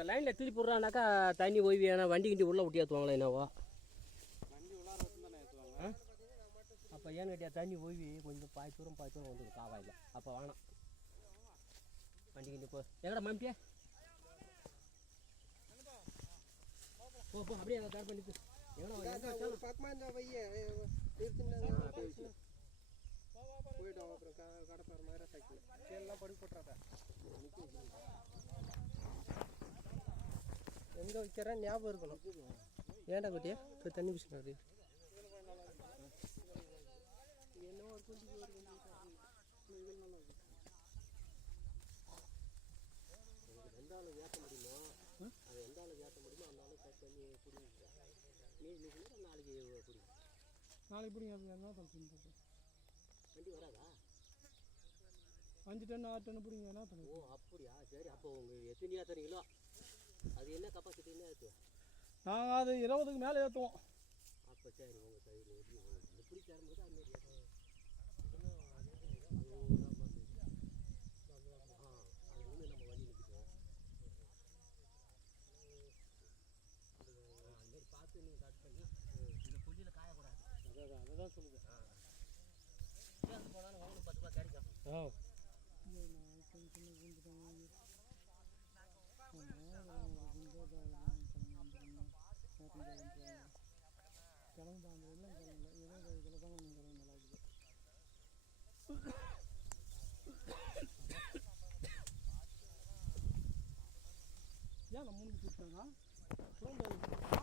இந்த லைனில் திருப்பி விட்றானாக்கா தண்ணி ஓய்வு ஏன்னா வண்டி கிண்டி உள்ளே விட்டி ஏற்றுவாங்களே என்னவோ? அப்போ ஏன்னு கேட்டியா தண்ணி ஓய்வி கொஞ்சம் பாய் தூரம் பாய் தூரம் வந்துடும் காவாயில். அப்போ வேணாம் வண்டி கிண்டி போ. எங்கடா மம்பியே போ போ அப்படியே அதை தயார் பண்ணிட்டு போயிடும் அப்புறம் கடப்பார் மாதிரி சைக்கிள் கீழெல்லாம் படி போட்டுறாத. எங்கே வைக்கிறா ஞாபகம் இருக்கணும். ஏன்டா குட்டியா? போய் தண்ணி பிடிச்சினாரு எந்த அளவுக்கு ஏற்ற முடியுமோ அது எந்த அளவுக்கு ஏற்ற முடியுமோ அந்த அளவுக்கு தண்ணி பிடிங்க நீர் நிற்கணும் நாளைக்கு பிடிக்கும் நாளைக்கு பிடிங்க என்ன பண்ணுறது வண்டி வராதா? அஞ்சு டன் ஆறு டன் பிடிங்க என்ன ஓ அப்படியா? சரி அப்போ உங்கள் எத்தனை ஏற்றுறீங்களோ அது என்ன கப்பாசிட்டின்னு இருக்கு? நாங்கள் அது இருபதுக்கு மேலே ஏற்றுவோம் அப்போ சரி உங்கள் சைடில் எப்படி எப்படி சேரும்போது அது மாதிரி அது அது பார்த்து நீங்கள் கட் பண்ணி இந்த புள்ளியில் காயக்கூடாது. அதான் அதுதான் சொல்லுது சேர்ந்து போனாலும் உங்களுக்கு பத்து ரூபா கிடைக்கும். எல்லாம் இதில் தான் நல்லா இருக்குது ஏன் நம்ம மூணு சுட்டாங்க